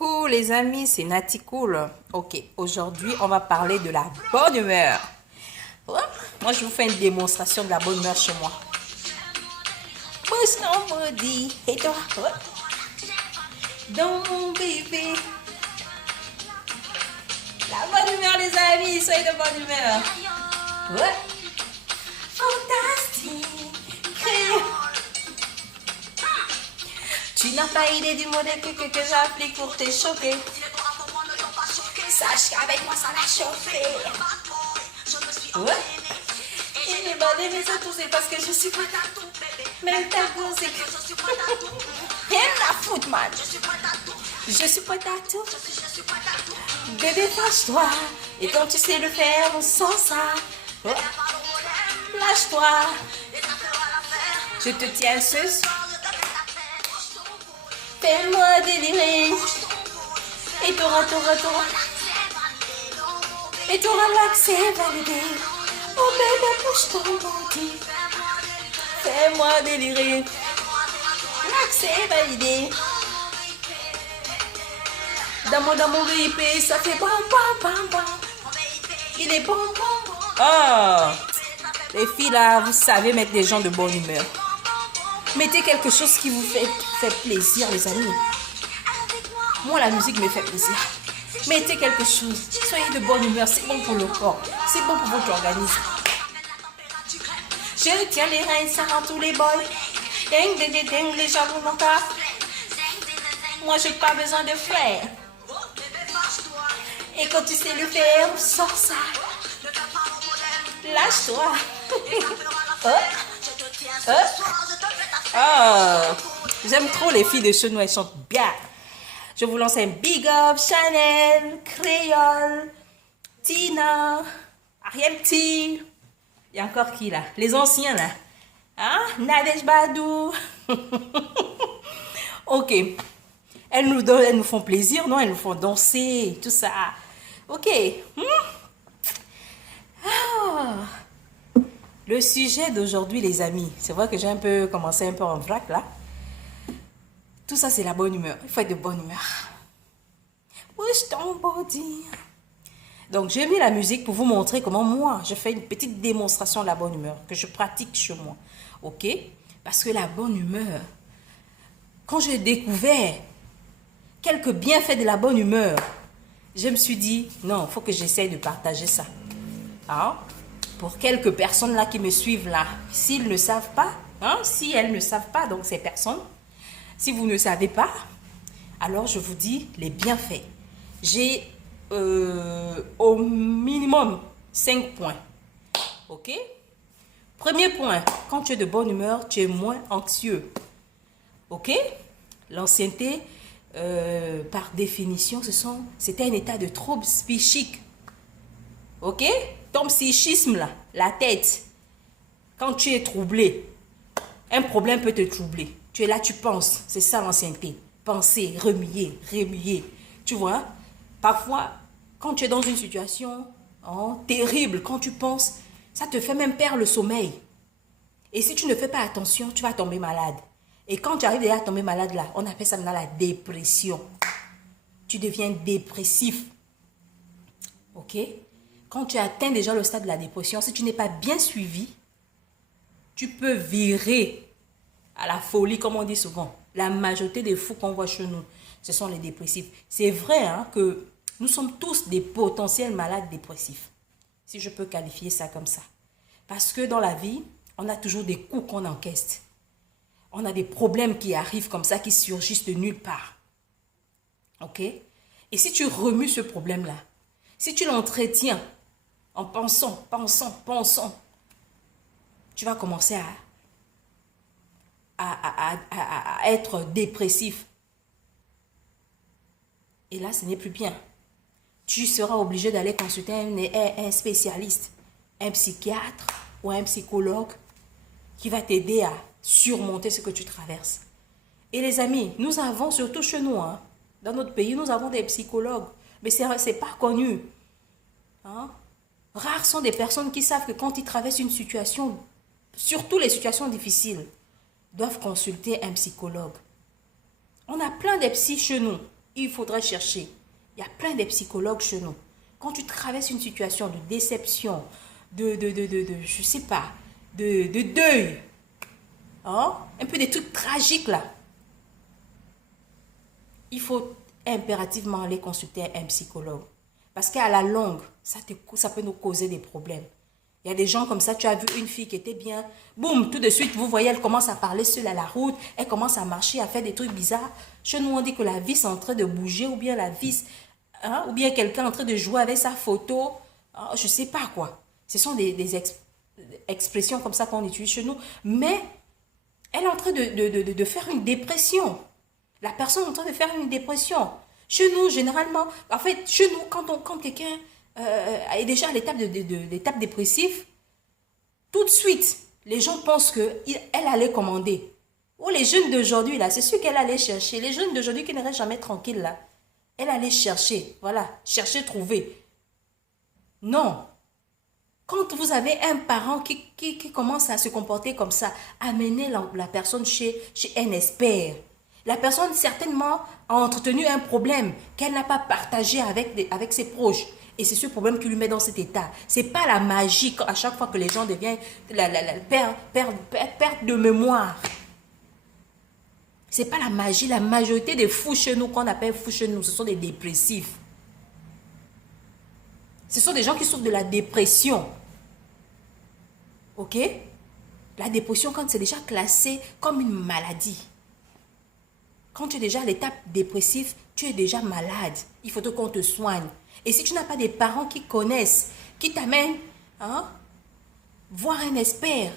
Coucou les amis, c'est Nati Cool. Ok, aujourd'hui on va parler de la bonne humeur. Ouais, moi je vous fais une démonstration de la bonne humeur chez moi. Push ton body et toi, ouais. Dans mon bébé. La bonne humeur les amis, soyez de bonne humeur. Ouais. Fantastique. Créole. Tu n'as pas idée du modèle que j'applique pour te choquer. Sache qu'avec moi ça va chauffer. Ouais. Et les balais, mais ça tout c'est parce que je suis pas ta tout. Même ta go, c'est que rien à foutre, man. Je suis pas ta tout. Bébé, fâche-toi. Et quand tu sais le faire, sans ça. Ouais. Lâche-toi. Je te tiens ce soir. Fais-moi délirer. Et t'auras. Et t'auras l'accès validé. Oh bébé, bouge ton body. Fais-moi délirer. L'accès validé. Dans mon VIP, ça fait bam. Il est bon. Oh, les filles là, vous savez mettre des gens de bonne humeur. Mettez quelque chose qui vous fait plaisir, les amis. Moi, la musique me fait plaisir. Mettez quelque chose. Soyez de bonne humeur. C'est bon pour le corps. C'est bon pour votre organisme. Je tiens les reins, ça rend tous les boys. Ding, les gens vont mon cas. Moi, j'ai pas besoin de frères. Et quand tu sais le faire, sors ça. Lâche-toi. Oh, j'aime trop les filles de Chenou, elles chantent bien. Je vous lance un big up, Chanel, Créole, Tina, Ariel T. Il y a encore qui là? Les anciens là. Hein? Nadej Badou. Ok. Elles nous font plaisir, non? Elles nous font danser, tout ça. Ok. Le sujet d'aujourd'hui, les amis, c'est vrai que j'ai commencé un peu en vrac là. Tout ça, c'est la bonne humeur. Il faut être de bonne humeur. Push ton body. Donc, j'ai mis la musique pour vous montrer comment moi, je fais une petite démonstration de la bonne humeur que je pratique chez moi. Ok? Parce que la bonne humeur, quand j'ai découvert quelques bienfaits de la bonne humeur, je me suis dit, non, il faut que j'essaye de partager ça. Hein? Pour quelques personnes là qui me suivent là, s'ils ne savent pas, hein, si elles ne savent pas, donc ces personnes, si vous ne savez pas, alors je vous dis les bienfaits. J'ai au minimum 5 points. Ok? Premier point, quand tu es de bonne humeur, tu es moins anxieux. Ok? L'ancienneté, par définition, c'était un état de trouble psychique. Ok? Ton psychisme là, la tête, quand tu es troublé, un problème peut te troubler. Tu es là, tu penses. C'est ça l'ancienneté. Penser, remuer. Tu vois? Parfois, quand tu es dans une situation terrible, quand tu penses, ça te fait même perdre le sommeil. Et si tu ne fais pas attention, tu vas tomber malade. Et quand tu arrives déjà à tomber malade là, on appelle ça maintenant la dépression. Tu deviens dépressif. Ok? Quand tu atteins déjà le stade de la dépression, si tu n'es pas bien suivi, tu peux virer à la folie, comme on dit souvent. La majorité des fous qu'on voit chez nous, ce sont les dépressifs. C'est vrai hein, que nous sommes tous des potentiels malades dépressifs, si je peux qualifier ça comme ça. Parce que dans la vie, on a toujours des coups qu'on encaisse. On a des problèmes qui arrivent comme ça, qui surgissent de nulle part. Ok? Et si tu remues ce problème-là, si tu l'entretiens en pensant, tu vas commencer à être dépressif. Et là, ce n'est plus bien. Tu seras obligé d'aller consulter un spécialiste, un psychiatre ou un psychologue qui va t'aider à surmonter ce que tu traverses. Et les amis, nous avons, surtout chez nous, hein, dans notre pays, nous avons des psychologues, mais ce n'est pas connu. Hein? Rares sont des personnes qui savent que quand ils traversent une situation, surtout les situations difficiles, doivent consulter un psychologue. On a plein de psys chez nous. il faudrait chercher. Il y a plein de psychologues chez nous. Quand tu traverses une situation de déception, je sais pas, de deuil, hein, un peu des trucs tragiques là, il faut impérativement aller consulter un psychologue. Parce qu'à la longue, ça peut nous causer des problèmes. Il y a des gens comme ça, tu as vu une fille qui était bien, boum, tout de suite, vous voyez, elle commence à parler seule à la route, elle commence à marcher, à faire des trucs bizarres. Chez nous, on dit que la vis est en train de bouger, ou bien la vis, hein, ou bien quelqu'un est en train de jouer avec sa photo, hein, je ne sais pas quoi. Ce sont des expressions comme ça qu'on utilise chez nous, mais elle est en train de faire une dépression. La personne est en train de faire une dépression. Chez nous, généralement, en fait, chez nous, quand quelqu'un est déjà à l'étape dépressive, tout de suite, les gens pensent qu'elle allait commander. Ou les jeunes d'aujourd'hui, là, c'est sûr qu'elle allait chercher. Les jeunes d'aujourd'hui qui n'iraient jamais tranquille, là, elle allait chercher. Voilà, chercher, trouver. Non. Quand vous avez un parent qui commence à se comporter comme ça, amenez la personne chez un expert. La personne, certainement, a entretenu un problème qu'elle n'a pas partagé avec ses proches. Et c'est ce problème qui lui met dans cet état. Ce n'est pas la magie à chaque fois que les gens deviennent perte de mémoire. Ce n'est pas la magie. La majorité des fous chez nous, qu'on appelle fous chez nous, ce sont des dépressifs. Ce sont des gens qui souffrent de la dépression. Ok? La dépression, quand c'est déjà classé comme une maladie. Quand tu es déjà à l'étape dépressive, tu es déjà malade. Il faut qu'on te soigne. Et si tu n'as pas des parents qui connaissent, qui t'amènent, hein, voir un expert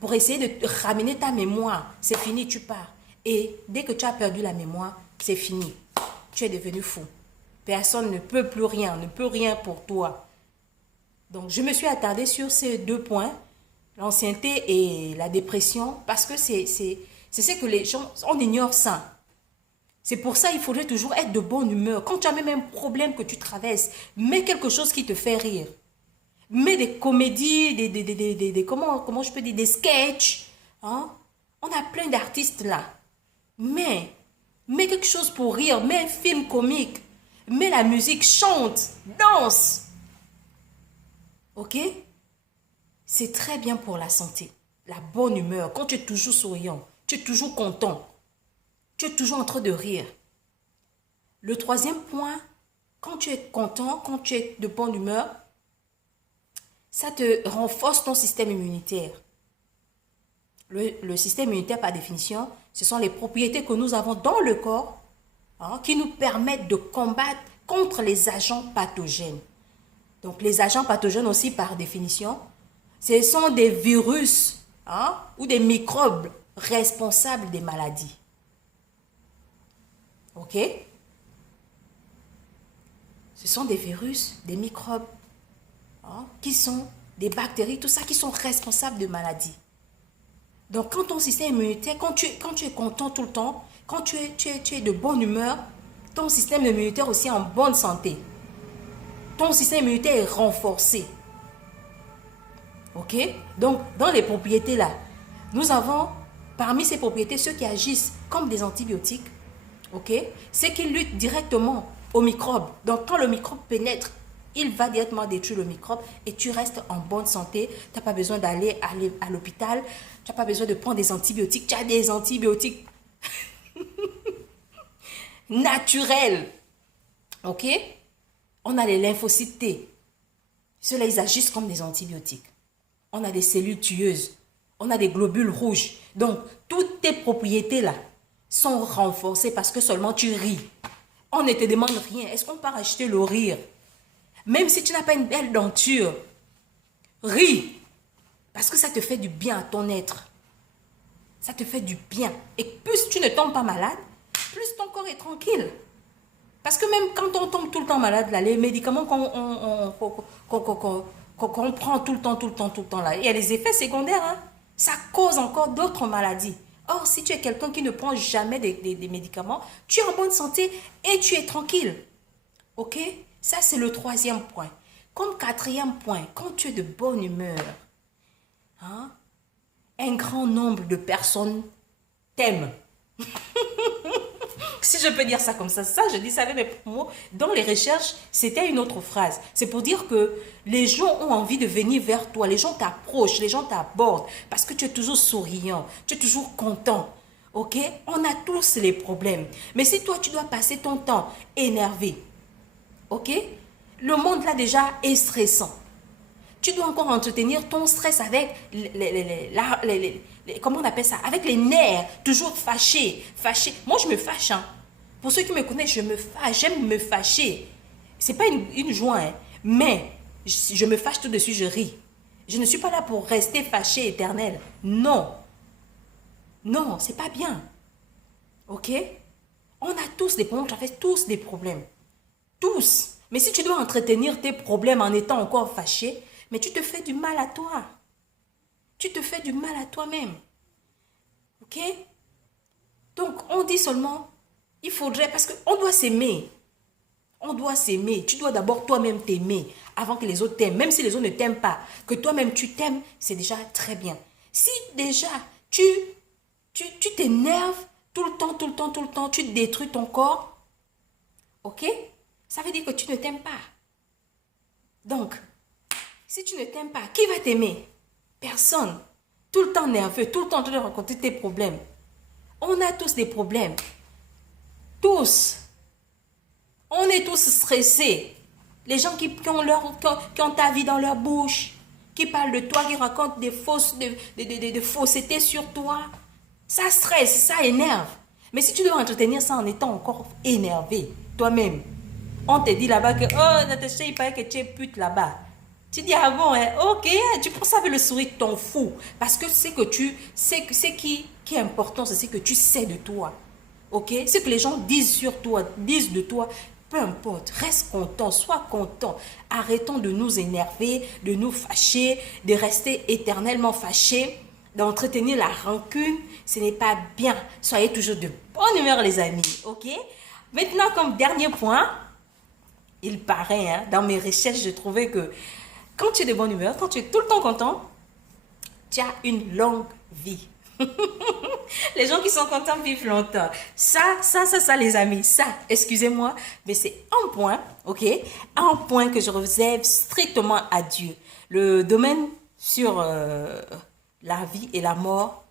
pour essayer de ramener ta mémoire, c'est fini, tu pars. Et dès que tu as perdu la mémoire, c'est fini. Tu es devenu fou. Personne ne peut plus rien, ne peut rien pour toi. Donc, je me suis attardée sur ces deux points, l'ancienneté et la dépression, parce que c'est ce que les gens, on ignore ça. C'est pour ça qu'il faudrait toujours être de bonne humeur. Quand tu as même un problème que tu traverses, mets quelque chose qui te fait rire. Mets des comédies, comment je peux dire, des sketchs. Hein? On a plein d'artistes là. Mets quelque chose pour rire. Mets un film comique. Mets la musique, chante, danse. Ok? C'est très bien pour la santé. La bonne humeur. Quand tu es toujours souriant, tu es toujours content. Tu es toujours en train de rire. Le troisième point, quand tu es content, quand tu es de bonne humeur, ça te renforce ton système immunitaire. Le système immunitaire, par définition, ce sont les propriétés que nous avons dans le corps, hein, qui nous permettent de combattre contre les agents pathogènes. Donc, les agents pathogènes aussi, par définition, ce sont des virus, hein, ou des microbes responsables des maladies. Ok? Ce sont des virus, des microbes, hein, qui sont des bactéries, tout ça qui sont responsables de maladies. Donc, quand ton système immunitaire, quand tu es content tout le temps, quand tu es de bonne humeur, ton système immunitaire aussi est en bonne santé. Ton système immunitaire est renforcé. Ok? Donc, dans les propriétés là, nous avons parmi ces propriétés ceux qui agissent comme des antibiotiques. Ok? C'est qui luttent directement aux microbes. Donc, quand le microbe pénètre, il va directement détruire le microbe et tu restes en bonne santé. Tu n'as pas besoin d'aller à l'hôpital. Tu n'as pas besoin de prendre des antibiotiques. Tu as des antibiotiques naturels. Ok? On a les lymphocytes T. Ceux-là, ils agissent comme des antibiotiques. On a des cellules tueuses. On a des globules rouges. Donc, toutes tes propriétés-là sont renforcées parce que seulement tu ris. On ne te demande rien. Est-ce qu'on peut acheter le rire? Même si tu n'as pas une belle denture, ris. Parce que ça te fait du bien à ton être. Ça te fait du bien. Et plus tu ne tombes pas malade, plus ton corps est tranquille. Parce que même quand on tombe tout le temps malade, là, les médicaments qu'on prend tout le temps, là, il y a des effets secondaires. Hein? Ça cause encore d'autres maladies. Or, si tu es quelqu'un qui ne prend jamais des médicaments, tu es en bonne santé et tu es tranquille. Ok? Ça, c'est le troisième point. Comme quatrième point, quand tu es de bonne humeur, hein, un grand nombre de personnes t'aiment. Si je peux dire ça comme ça, je dis ça avec mes mots. Dans les recherches, c'était une autre phrase. C'est pour dire que les gens ont envie de venir vers toi. Les gens t'approchent, les gens t'abordent. Parce que tu es toujours souriant, tu es toujours content. Ok? On a tous les problèmes. Mais si toi, tu dois passer ton temps énervé, ok? Le monde là déjà est stressant. Tu dois encore entretenir ton stress avec comment on appelle ça? Avec les nerfs, toujours fâché, fâché. Moi, je me fâche, hein. Pour ceux qui me connaissent, je me fâche, j'aime me fâcher. C'est pas une joie, hein. Mais je me fâche tout de suite, je ris. Je ne suis pas là pour rester fâché éternel. Non. Non, c'est pas bien. Ok? On a tous des problèmes, j'avais tous des problèmes. Tous. Mais si tu dois entretenir tes problèmes en étant encore fâché, mais tu te fais du mal à toi. Tu te fais du mal à toi-même. Ok? Donc, on dit seulement, il faudrait, parce qu'on doit s'aimer. On doit s'aimer. Tu dois d'abord toi-même t'aimer avant que les autres t'aiment. Même si les autres ne t'aiment pas, que toi-même tu t'aimes, c'est déjà très bien. Si déjà tu t'énerves tout le temps, tu détruis ton corps, ok? Ça veut dire que tu ne t'aimes pas. Donc, si tu ne t'aimes pas, qui va t'aimer? Personne. Tout le temps nerveux, tout le temps en train de raconter tes problèmes. On a tous des problèmes. Tous. On est tous stressés. Les gens qui ont ta vie dans leur bouche, qui parlent de toi, qui racontent des faussetés sur toi. Ça stresse, ça énerve. Mais si tu dois entretenir ça en étant encore énervé, toi-même, on te dit là-bas que, oh, Natacha, il paraît que tu es pute là-bas. Tu dis, ah bon, hein, ok, tu prends ça avec le sourire, t'en fous. Parce que c'est que qui est important, c'est ce que tu sais de toi. Ok? Ce que les gens disent sur toi, disent de toi, peu importe, reste content, sois content. Arrêtons de nous énerver, de nous fâcher, de rester éternellement fâchés, d'entretenir la rancune. Ce n'est pas bien. Soyez toujours de bonne humeur, les amis. Ok? Maintenant, comme dernier point, il paraît, hein, dans mes recherches, je trouvais que quand tu es de bonne humeur, quand tu es tout le temps content, tu as une longue vie. Les gens qui sont contents vivent longtemps. Ça, les amis, ça, excusez-moi, mais c'est un point, ok? Un point que je réserve strictement à Dieu. Le domaine sur la vie et la mort,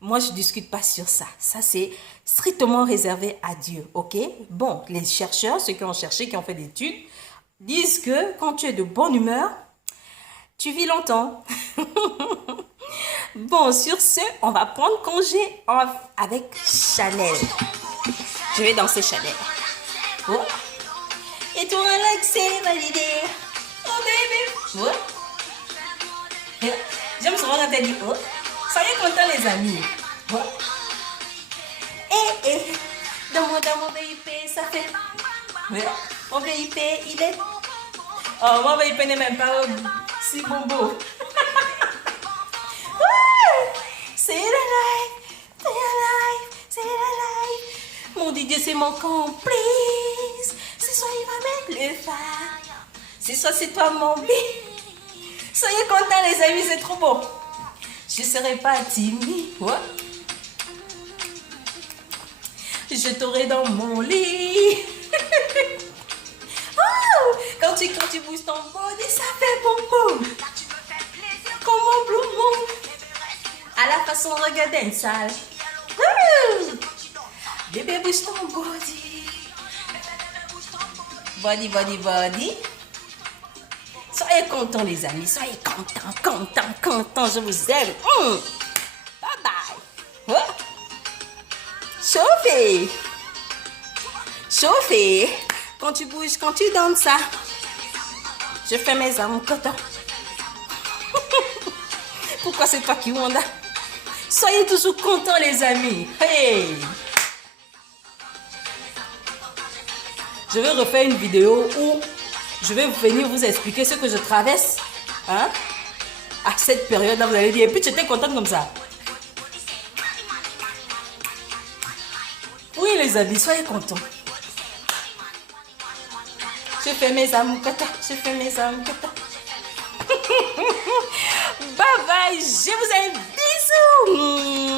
moi, je ne discute pas sur ça. Ça, c'est strictement réservé à Dieu, ok? Bon, les chercheurs, ceux qui ont cherché, qui ont fait des études, disent que quand tu es de bonne humeur, tu vis longtemps. Bon, sur ce, on va prendre congé avec Chanel. Je vais danser Chanel. Oh. Et toi, Alex, c'est validé. Oh, baby. Oh. J'aime souvent quand elle dit oh. Soyez contents, les amis. Oh. Dans mon VIP, ça fait. Mon VIP, il est. Oh, mon VIP n'est même pas si bobo. C'est la life, c'est la life, c'est la life. Mon DJ, c'est mon complice. C'est soit il va mettre le phare. C'est soit c'est toi mon bi. Soyez contents, les amis, c'est trop beau. Je serai pas timide. Ouais. Je t'aurai dans mon lit. Oh, quand tu bouges ton body, ça fait boum boum. Comme un blue moon. À la façon regarder une salle. Bébé bouge ton body. Body, body, body. Soyez contents, les amis. Soyez contents. Je vous aime. Bye bye. Oh. Chauffez. Quand tu bouges, quand tu danses ça. Je fais mes armes coton. Pourquoi c'est toi qui wanda? Soyez toujours contents, les amis. Hey! Je vais refaire une vidéo où je vais venir vous expliquer ce que je traverse, hein, à cette période-là. Vous allez dire, et puis tu étais contente comme ça. Oui, les amis, soyez contents. Je fais mes amours, je fais mes amours. Bye bye, je vous aime, bisous.